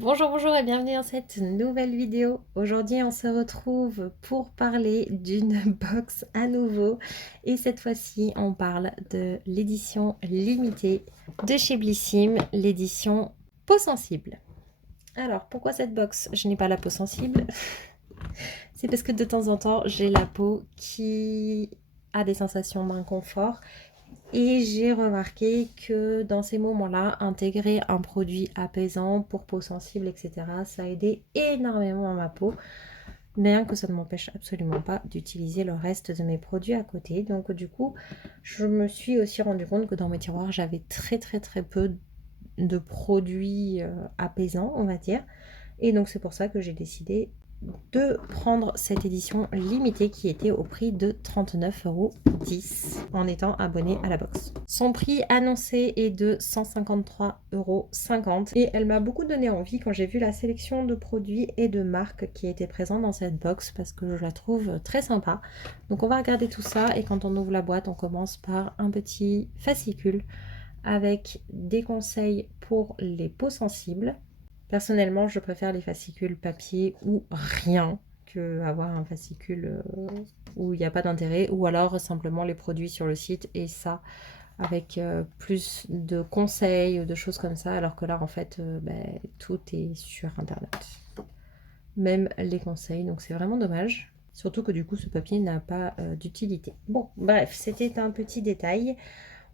Bonjour, bonjour et bienvenue dans cette nouvelle vidéo. Aujourd'hui, on se retrouve pour parler d'une box à nouveau. Et cette fois-ci, on parle de l'édition limitée de chez Blissim, l'édition peau sensible. Alors, pourquoi cette box? Je n'ai pas la peau sensible. C'est parce que de temps en temps, j'ai la peau qui a des sensations d'inconfort. Et j'ai remarqué que dans ces moments-là, intégrer un produit apaisant pour peau sensible, etc., ça a aidé énormément à ma peau. Bien que ça ne m'empêche absolument pas d'utiliser le reste de mes produits à côté. Donc du coup, je me suis aussi rendu compte que dans mes tiroirs, j'avais très peu de produits apaisants, on va dire. Et donc c'est pour ça que j'ai décidé de prendre cette édition limitée qui était au prix de 39,10 € en étant abonné à la box. Son prix annoncé est de 153,50 € et elle m'a beaucoup donné envie quand j'ai vu la sélection de produits et de marques qui étaient présents dans cette box parce que je la trouve très sympa. Donc on va regarder tout ça et quand on ouvre la boîte, on commence par un petit fascicule avec des conseils pour les peaux sensibles. Personnellement, je préfère les fascicules papier ou rien que avoir un fascicule où il n'y a pas d'intérêt ou alors simplement les produits sur le site et ça avec plus de conseils ou de choses comme ça alors que là en fait tout est sur internet. Même les conseils, donc c'est vraiment dommage. Surtout que du coup ce papier n'a pas d'utilité. Bon, bref, c'était un petit détail.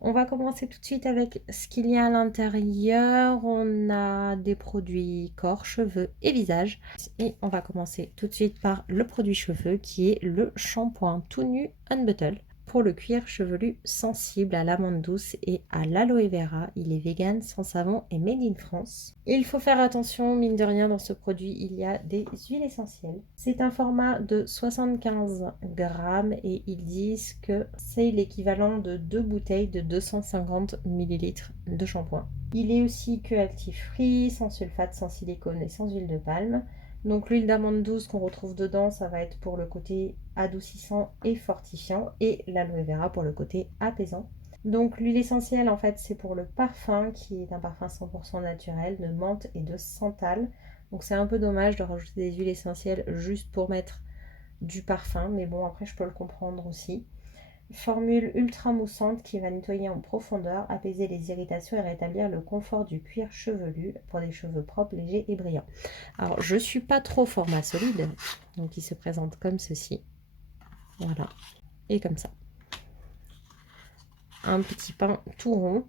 On va commencer tout de suite avec ce qu'il y a à l'intérieur. On a des produits corps, cheveux et visage. Et on va commencer tout de suite par le produit cheveux qui est le shampoing tout nu Unbottle pour le cuir chevelu sensible à l'amande douce et à l'aloe vera. Il est vegan, sans savon et made in France. Il faut faire attention, mine de rien, dans ce produit, il y a des huiles essentielles. C'est un format de 75 grammes et ils disent que c'est l'équivalent de 2 bouteilles de 250 millilitres de shampoing. Il est aussi que actif free, sans sulfate, sans silicone et sans huile de palme. Donc l'huile d'amande douce qu'on retrouve dedans, ça va être pour le côté adoucissant et fortifiant et l'aloe vera pour le côté apaisant. Donc l'huile essentielle en fait c'est pour le parfum qui est un parfum 100% naturel de menthe et de santal. Donc c'est un peu dommage de rajouter des huiles essentielles juste pour mettre du parfum, mais bon après je peux le comprendre aussi. Formule ultra moussante qui va nettoyer en profondeur, apaiser les irritations et rétablir le confort du cuir chevelu pour des cheveux propres, légers et brillants. Alors je suis pas trop format solide, donc il se présente comme ceci. Voilà, et comme ça. Un petit pain tout rond.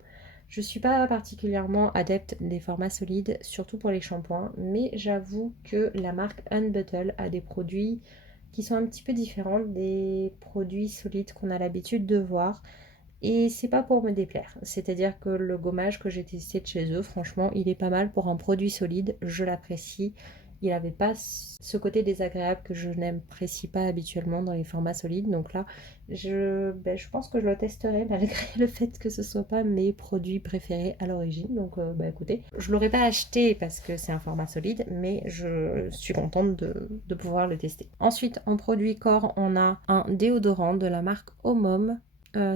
Je suis pas particulièrement adepte des formats solides, surtout pour les shampoings, mais j'avoue que la marque Unbottle a des produits qui sont un petit peu différents des produits solides qu'on a l'habitude de voir. Et c'est pas pour me déplaire. C'est-à-dire que le gommage que j'ai testé de chez eux, franchement, il est pas mal pour un produit solide. Je l'apprécie. Il n'avait pas ce côté désagréable que je n'apprécie pas habituellement dans les formats solides. Donc là, je pense que je le testerai malgré le fait que ce ne soit pas mes produits préférés à l'origine. Donc écoutez, je ne l'aurais pas acheté parce que c'est un format solide, mais je suis contente de pouvoir le tester. Ensuite, en produit corps, on a un déodorant de la marque Omom.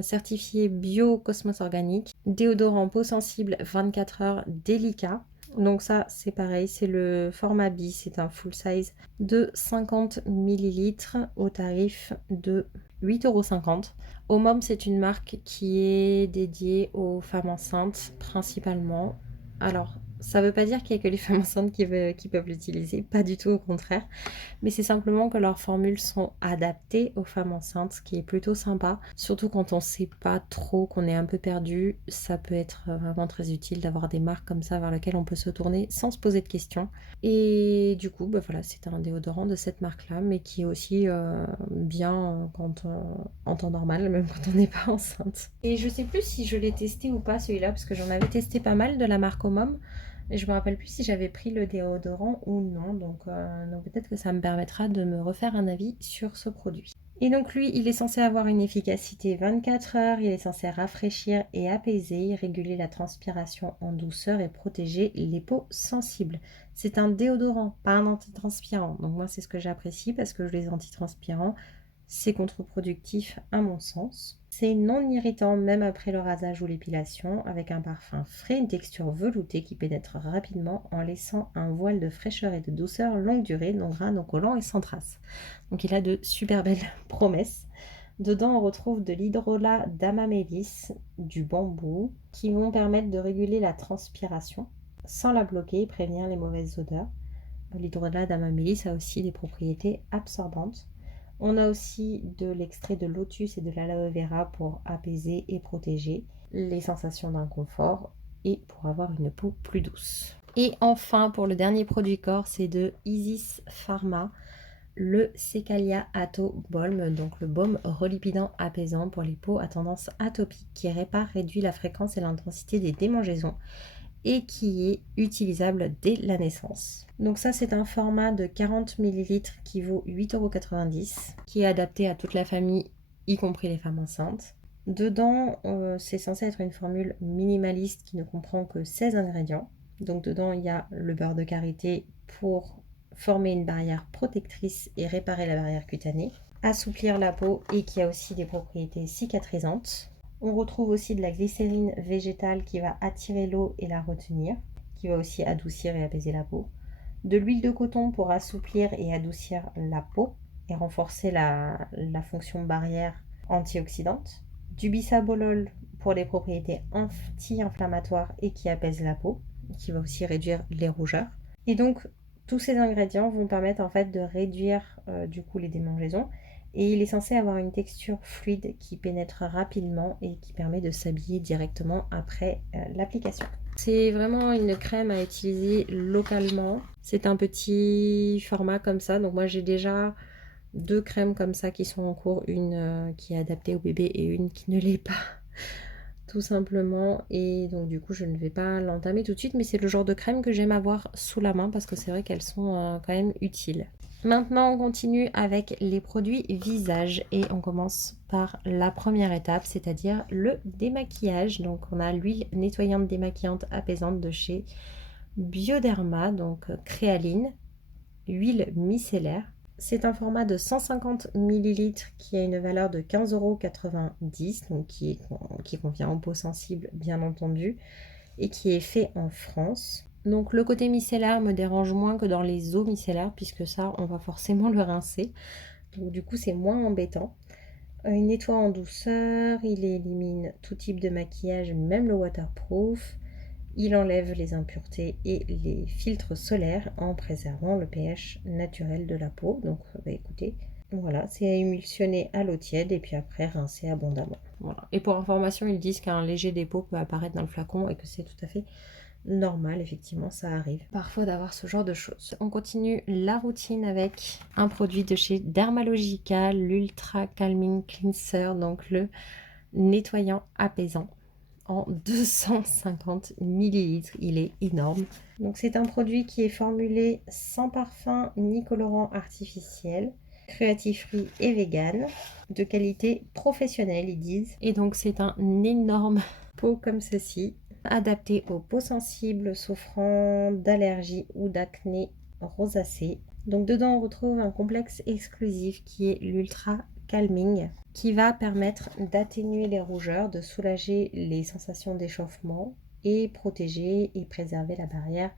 Certifié bio Cosmos organique, déodorant peau sensible 24 heures délicat. Donc ça c'est pareil, c'est le format B, c'est un full size de 50 millilitres au tarif de 8,50 €. Omom c'est une marque qui est dédiée aux femmes enceintes principalement. Alors ça ne veut pas dire qu'il n'y a que les femmes enceintes qui peuvent l'utiliser, pas du tout au contraire. Mais c'est simplement que leurs formules sont adaptées aux femmes enceintes, ce qui est plutôt sympa. Surtout quand on ne sait pas trop, qu'on est un peu perdu, ça peut être vraiment très utile d'avoir des marques comme ça vers lesquelles on peut se tourner sans se poser de questions. Et du coup, voilà, c'est un déodorant de cette marque-là, mais qui est aussi bien en temps normal, même quand on n'est pas enceinte. Et je sais plus si je l'ai testé ou pas celui-là, parce que j'en avais testé pas mal de la marque Omom. Et je me rappelle plus si j'avais pris le déodorant ou non, donc peut-être que ça me permettra de me refaire un avis sur ce produit. Et donc lui, il est censé avoir une efficacité 24 heures, il est censé rafraîchir et apaiser, réguler la transpiration en douceur et protéger les peaux sensibles. C'est un déodorant, pas un antitranspirant. Donc moi, c'est ce que j'apprécie parce que les antitranspirants, C'est contre-productif à mon sens. C'est non irritant même après le rasage ou l'épilation, avec un parfum frais, une texture veloutée qui pénètre rapidement en laissant un voile de fraîcheur et de douceur longue durée, non gras, non collant et sans trace. Donc il a de super belles promesses. Dedans, on retrouve de l'hydrolat d'amamélis, du bambou, qui vont permettre de réguler la transpiration sans la bloquer et prévenir les mauvaises odeurs. L'hydrolat d'amamélis a aussi des propriétés absorbantes. On a aussi de l'extrait de lotus et de l'aloe vera pour apaiser et protéger les sensations d'inconfort et pour avoir une peau plus douce. Et enfin, pour le dernier produit corps, c'est de Isis Pharma, le Secalia Atto Balm, donc le baume relipidant apaisant pour les peaux à tendance atopique qui répare, réduit la fréquence et l'intensité des démangeaisons et qui est utilisable dès la naissance. Donc ça, c'est un format de 40 ml qui vaut 8,90 €, qui est adapté à toute la famille, y compris les femmes enceintes. Dedans, c'est censé être une formule minimaliste qui ne comprend que 16 ingrédients. Donc dedans, il y a le beurre de karité pour former une barrière protectrice et réparer la barrière cutanée, assouplir la peau et qui a aussi des propriétés cicatrisantes. On retrouve aussi de la glycérine végétale qui va attirer l'eau et la retenir, qui va aussi adoucir et apaiser la peau. De l'huile de coton pour assouplir et adoucir la peau et renforcer la fonction barrière antioxydante. Du bisabolol pour les propriétés anti-inflammatoires et qui apaise la peau, qui va aussi réduire les rougeurs. Et donc, tous ces ingrédients vont permettre en fait de réduire du coup les démangeaisons. Et il est censé avoir une texture fluide qui pénètre rapidement et qui permet de s'habiller directement après l'application. C'est vraiment une crème à utiliser localement. C'est un petit format comme ça. Donc moi j'ai déjà 2 crèmes comme ça qui sont en cours. Une qui est adaptée au bébé et une qui ne l'est pas. Tout simplement. Et donc du coup je ne vais pas l'entamer tout de suite. Mais c'est le genre de crème que j'aime avoir sous la main parce que c'est vrai qu'elles sont quand même utiles. Maintenant, on continue avec les produits visage et on commence par la première étape, c'est-à-dire le démaquillage. Donc, on a l'huile nettoyante démaquillante apaisante de chez Bioderma, donc créaline, huile micellaire. C'est un format de 150 ml qui a une valeur de 15,90 €, donc qui convient aux peaux sensibles, bien entendu, et qui est fait en France. Donc le côté micellaire me dérange moins que dans les eaux micellaires puisque ça on va forcément le rincer. Donc du coup c'est moins embêtant. Il nettoie en douceur, il élimine tout type de maquillage, même le waterproof. Il enlève les impuretés et les filtres solaires en préservant le pH naturel de la peau. Donc écoutez, voilà, c'est à émulsionner à l'eau tiède et puis après rincer abondamment. Voilà. Et pour information, ils disent qu'un léger dépôt peut apparaître dans le flacon et que c'est tout à fait normal, effectivement, ça arrive parfois d'avoir ce genre de choses. On continue la routine avec un produit de chez Dermalogica, l'Ultra Calming Cleanser, donc le nettoyant apaisant en 250 ml. Il est énorme. Donc c'est un produit qui est formulé sans parfum ni colorant artificiel, cruelty free et vegan, de qualité professionnelle, ils disent. Et donc c'est un énorme pot comme ceci, adapté aux peaux sensibles souffrant d'allergies ou d'acné rosacée. Donc dedans on retrouve un complexe exclusif qui est l'Ultra Calming, qui va permettre d'atténuer les rougeurs, de soulager les sensations d'échauffement et protéger et préserver la barrière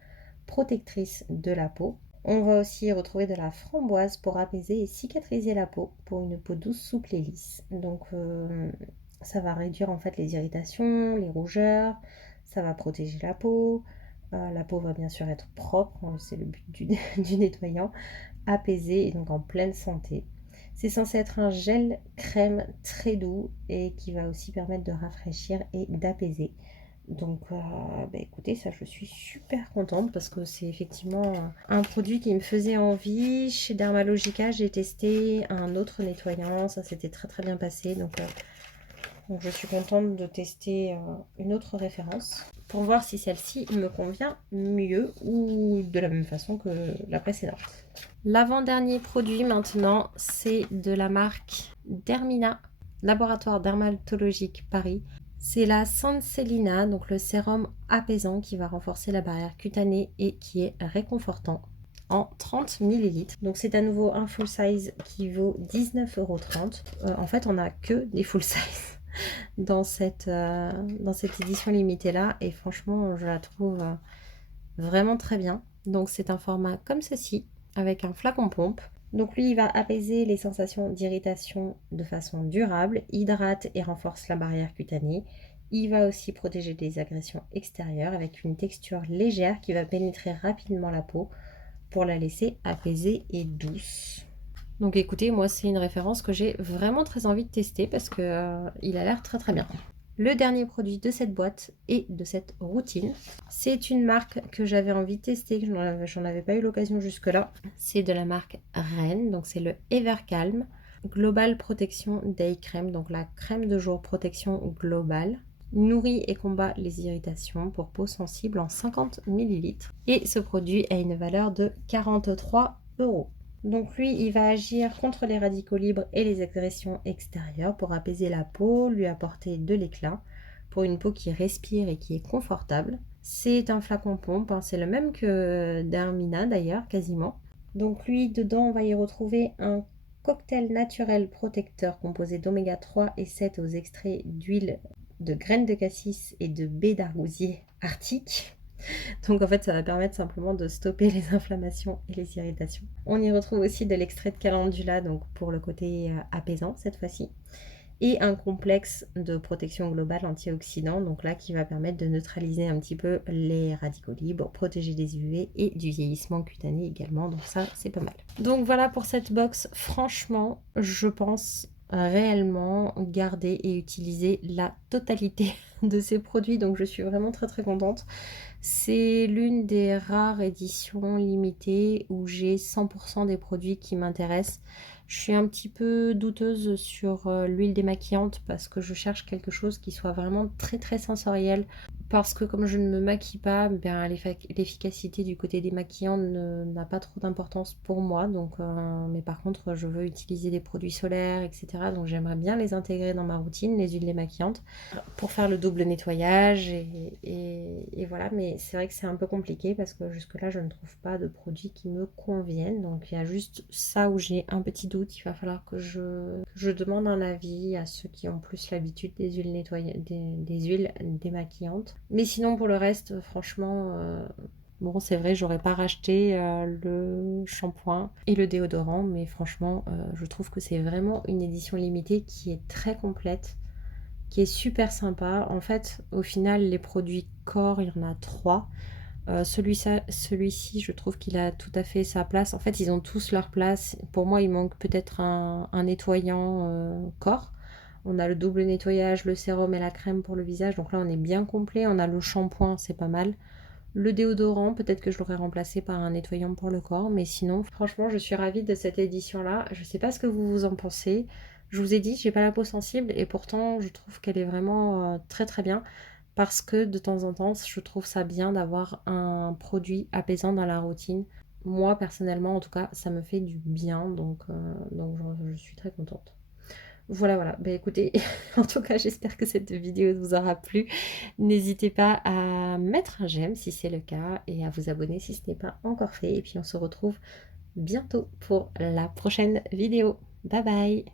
protectrice de la peau. On va aussi retrouver de la framboise pour apaiser et cicatriser la peau pour une peau douce, souple et lisse. Donc ça va réduire en fait les irritations, les rougeurs, ça va protéger la peau. La peau va bien sûr être propre, hein, c'est le but du nettoyant, apaisée et donc en pleine santé. C'est censé être un gel crème très doux et qui va aussi permettre de rafraîchir et d'apaiser. Donc écoutez, ça je suis super contente parce que c'est effectivement un produit qui me faisait envie. Chez Dermalogica, j'ai testé un autre nettoyant, ça s'était très très bien passé. Donc je suis contente de tester une autre référence pour voir si celle-ci me convient mieux ou de la même façon que la précédente. L'avant-dernier produit maintenant, c'est de la marque Dermina, Laboratoire Dermatologique Paris. C'est la Sancelina, donc le sérum apaisant qui va renforcer la barrière cutanée et qui est réconfortant. en 30 millilitres. Donc c'est à nouveau un full size qui vaut 19,30 €. En fait, on n'a que des full size dans cette édition limitée là. Et franchement, je la trouve vraiment très bien. Donc c'est un format comme ceci, avec un flacon pompe. Donc lui, il va apaiser les sensations d'irritation de façon durable, hydrate et renforce la barrière cutanée. Il va aussi protéger des agressions extérieures avec une texture légère qui va pénétrer rapidement la peau pour la laisser apaisée et douce. Donc écoutez, moi c'est une référence que j'ai vraiment très envie de tester parce que il a l'air très très bien. Le dernier produit de cette boîte et de cette routine, c'est une marque que j'avais envie de tester, que j'en avais pas eu l'occasion jusque-là. C'est de la marque Ren, donc c'est le Evercalm Global Protection Day Cream, donc la crème de jour protection globale. Nourrit et combat les irritations pour peau sensible en 50 ml. Et ce produit a une valeur de 43 €. Donc lui, il va agir contre les radicaux libres et les agressions extérieures pour apaiser la peau, lui apporter de l'éclat, pour une peau qui respire et qui est confortable. C'est un flacon pompe, hein, c'est le même que Dermina d'ailleurs, quasiment. Donc lui, dedans, on va y retrouver un cocktail naturel protecteur composé d'oméga 3 et 7 aux extraits d'huile de graines de cassis et de baies d'argousier arctique. Donc en fait, ça va permettre simplement de stopper les inflammations et les irritations. On y retrouve aussi de l'extrait de calendula, donc pour le côté apaisant cette fois-ci. Et un complexe de protection globale antioxydant, donc là qui va permettre de neutraliser un petit peu les radicaux libres, protéger des UV et du vieillissement cutané également, donc ça c'est pas mal. Donc voilà pour cette box, franchement je pense réellement garder et utiliser la totalité de ces produits, donc je suis vraiment très très contente. C'est l'une des rares éditions limitées où j'ai 100% des produits qui m'intéressent. Je suis un petit peu douteuse sur l'huile démaquillante parce que je cherche quelque chose qui soit vraiment très très sensoriel. Parce que comme je ne me maquille pas, ben, l'efficacité du côté démaquillant n'a pas trop d'importance pour moi. Donc, mais par contre, je veux utiliser des produits solaires, etc. Donc j'aimerais bien les intégrer dans ma routine, les huiles démaquillantes, pour faire le double nettoyage. Et voilà, mais c'est vrai que c'est un peu compliqué parce que jusque-là, je ne trouve pas de produits qui me conviennent. Donc il y a juste ça où j'ai un petit doute. Il va falloir que je demande un avis à ceux qui ont plus l'habitude des huiles des huiles démaquillantes. Mais sinon, pour le reste, franchement, bon, c'est vrai, j'aurais pas racheté le shampoing et le déodorant, mais franchement, je trouve que c'est vraiment une édition limitée qui est très complète, qui est super sympa. En fait, au final, les produits corps, il y en a 3. Celui-ci, je trouve qu'il a tout à fait sa place. En fait, ils ont tous leur place. Pour moi, il manque peut-être un nettoyant corps. On a le double nettoyage, le sérum et la crème pour le visage. Donc là, on est bien complet. On a le shampoing, c'est pas mal. Le déodorant, peut-être que je l'aurais remplacé par un nettoyant pour le corps. Mais sinon, franchement, je suis ravie de cette édition-là. Je sais pas ce que vous en pensez. Je vous ai dit, j'ai pas la peau sensible et pourtant, je trouve qu'elle est vraiment très très bien. Parce que de temps en temps, je trouve ça bien d'avoir un produit apaisant dans la routine. Moi, personnellement, en tout cas, ça me fait du bien. Donc je suis très contente. Voilà, voilà. Ben écoutez, en tout cas, j'espère que cette vidéo vous aura plu. N'hésitez pas à mettre un j'aime si c'est le cas et à vous abonner si ce n'est pas encore fait. Et puis on se retrouve bientôt pour la prochaine vidéo. Bye bye!